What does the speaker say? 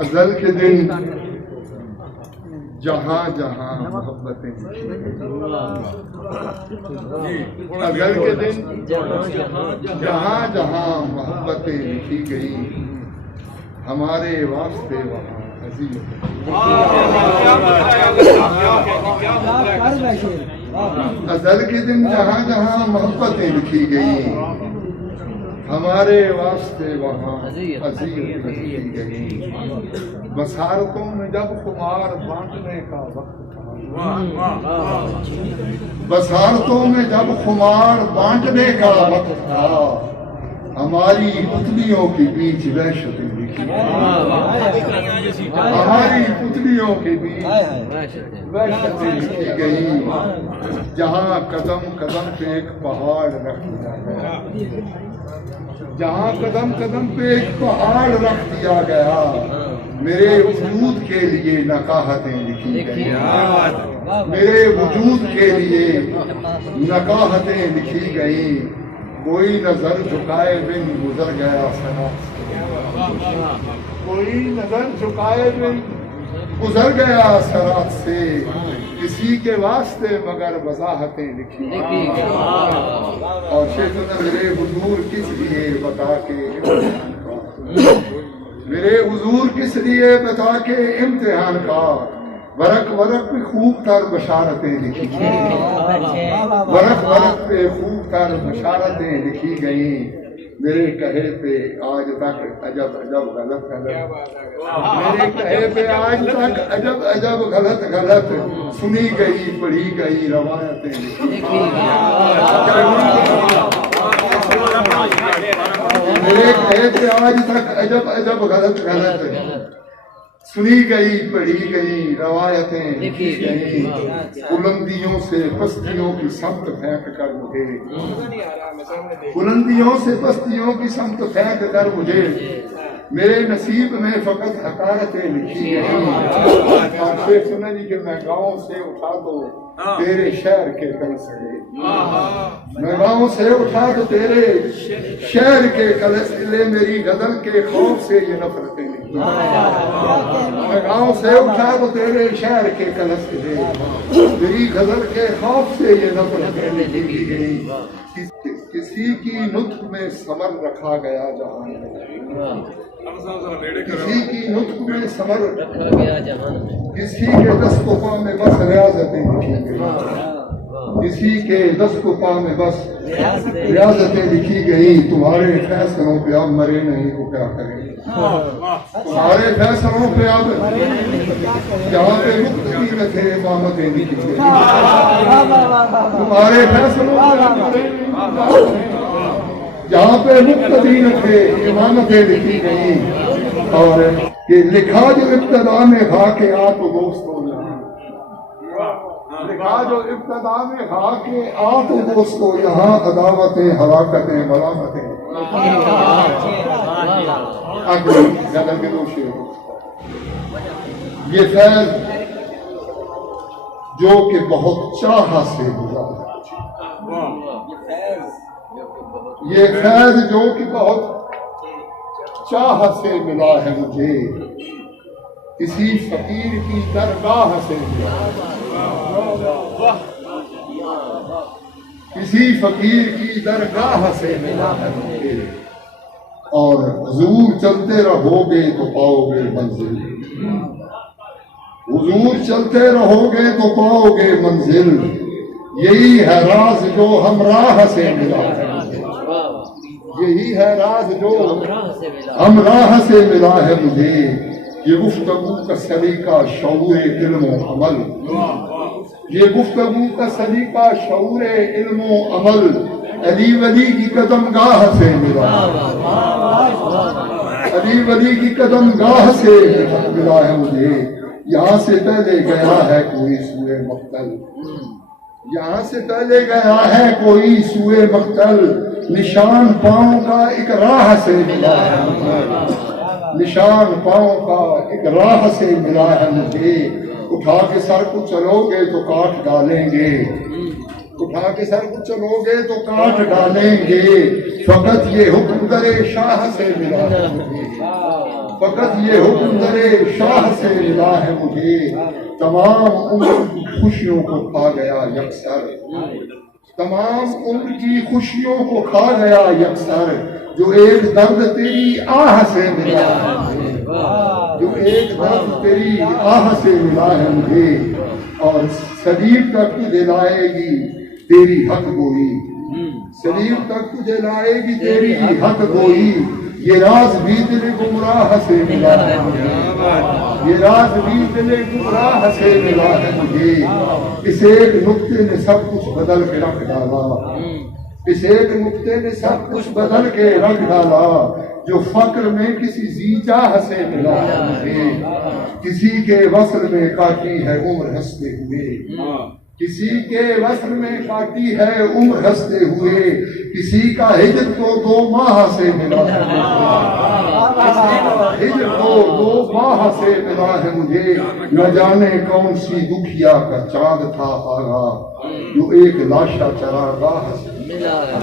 ازل کے دن جہاں جہاں محبتیں، ازل کے دن جہاں جہاں محبتیں لکھی گئی، ہمارے واسطے وہاں عزیز۔ ازل کے دن جہاں جہاں محبتیں لکھی گئی، ہمارے واسطے وہاں عزیز لکھی گئی۔ بصارتوں میں جب خمار بانٹنے کا وقت تھا، بصارتوں میں جب خمار بانٹنے کا وقت تھا، ہماری پتلیوں کے بیچ وحشتیں لکھی گئی، ہماری پتلیوں کے بیچ وحشتیں لکھی گئی۔ جہاں قدم قدم پہ ایک پہاڑ رکھ دیا گیا، جہاں قدم قدم پہ ایک پہاڑ رکھ دیا گیا، میرے وجود کے لیے نقاہتیں لکھی گئی، میرے وجود کے لیے نقاہتیں لکھی گئی۔ کوئی نظر جھکائے بن گزر گیا سرات سے، کوئی نظر جھکائے بن گزر گیا سرات سے، کسی کے واسطے مگر وضاحتیں لکھی گئی۔ اور شیخ نے میرے حضور کس لیے بتا کے امتحان کا، میرے حضور کس لیے بتا کے امتحان کا، ورق ورق پہ خوب تر بشارتیں لکھی گئی، ورق ورق پہ خوب تر بشارتیں لکھی گئیں۔ میرے کہے پہ آج تک عجب عجب غلط غلط، میرے کہے پہ آج تک عجب عجب غلط غلط سنی گئی پڑھی گئی روایتیں لکھی گئی۔ میرے کہے پہ آج تک عجب عجب غلط غلط سنی گئی پڑھی گئی روایتیں لکھی گئیں۔ بلندیوں سے پستیوں کی سمت پھینک کر مجھے، بلندیوں سے پستیوں کی سمت پھینک کر مجھے، میرے نصیب میں فقط حقارتیں لکھی گئیں۔ اور شیخ سنیں جی کہ میں گاؤں سے اٹھا تو تیرے شہر کے کلس لے، میں گاؤں سے اٹھا تو تیرے شہر کے کلس لے، میری غزل کے خوف سے یہ نفرتیں لکھی، میں گاؤں سے اٹھا تو تیرے شہر کے کلس لے، میری غزل کے خوف سے یہ نفرتیں لکھی گئی۔ کسی کی نطق میں ثمر رکھا گیا جہان میں، کسی کی نطق میں ثمر رکھا گیا جہان میں، کسی کے دست و پا میں بس ریاضتیں لکھی گئی، کسی کے دست و پا میں بس ریاضتیں لکھی گئی۔ تمہارے فیصلوں پہ اب مرے نہیں تو کیا کریں، تمہارے فیصلوں پہ اب جہاں پہ مقتدی نہ تھے امامتیں لکھی گئی، تمہارے فیصلوں پہ جہاں پہ مقتدی نہ تھے امامتیں لکھی گئیں۔ اور کہ لکھا جو ابتدا میں کھا کے آ تو دوست ہو جہاں، لکھا جو ابتدا میں کھا کے آ تو دوست ہو یہاں، عداوتیں ہلاکتیں ملامتیں اگلی غزل کے دو شعر۔ یہ فیض جو کہ بہت چاہ سے ملا ہے، یہ فیض جو کہ بہت چاہ سے ملا ہے مجھے، کسی فقیر کی درگاہ سے ملا ہے، کسی فقیر کی درگاہ سے ملا ہے مجھے۔ اور حضور چلتے رہو گے تو پاؤ گے منزل، حضور چلتے رہو گے تو پاؤ گے منزل، یہی ہے راز جو ہمراہ سے ملا ہے، یہی ہے راز جو ہمراہ سے ملا ہے مجھے۔ یہ گفتگو کا سلیقہ شعور علم و عمل، یہ گفتگو کا سلیقہ شعور علم و عمل، علی ولی کی قدم گاہ سے ملا، علی ولی کی قدم گاہ سے ملا ہے مجھے۔ یہاں سے پہلے گیا ہے کوئی سوئے مقتل، یہاں سے پہلے گیا ہے کوئی سوئے مقتل، نشان پاؤں کا ایک راہ سے ملا ہے مجھے، نشان پاؤں کا ایک راہ سے ملا ہے مجھے۔ اٹھا کے سر کو چلو گے تو کاٹ ڈالیں گے، اٹھا کے سر کو چلو گے تو کاٹ ڈالیں گے، فقط یہ حکم در شاہ سے ملا ہے مجھے، فقط یہ حکم درے شاہ سے ملا ہے مجھے، تمام عمر کی خوشیوں کو کھا گیا یکسر، تمام عمر کی خوشیوں کو کھا گیا یکسر، جو ایک درد تیری آہ سے ملا ہے، جو ایک درد تیری آہ سے ملا ہے مجھے، اور سلیب تک تجھے لائے گی تیری حق گوئی، سلیب تک تجھے لائے گی تیری حق گوئی، یہ راز بھی دل گمراہ سے ملا ہے مجھے، یہ راز بھی دل گمراہ سے ملا ہے مجھے، اس ایک نقطے نے سب کچھ بدل کے رکھ ڈالا، اس ایک نقطے نے سب کچھ بدل کے رکھ ڈالا، جو فقر میں کسی زیچاہ سے ملا ہے مجھے، کسی کے وصل میں کاٹی ہے عمر ہنستے ہوئے، کسی کے وصل میں کاٹی ہے عمر ہنستے ہوئے، کسی کا ہجر کو 2 ماہ سے ملا ہے مجھے، کسی کا ہجر کو 2 ماہ سے ملا ہے مجھے، نہ جانے کون سی دکھیا کا چاند تھا آگا، جو ایک لاشا چراگاہ سے ملا ہے،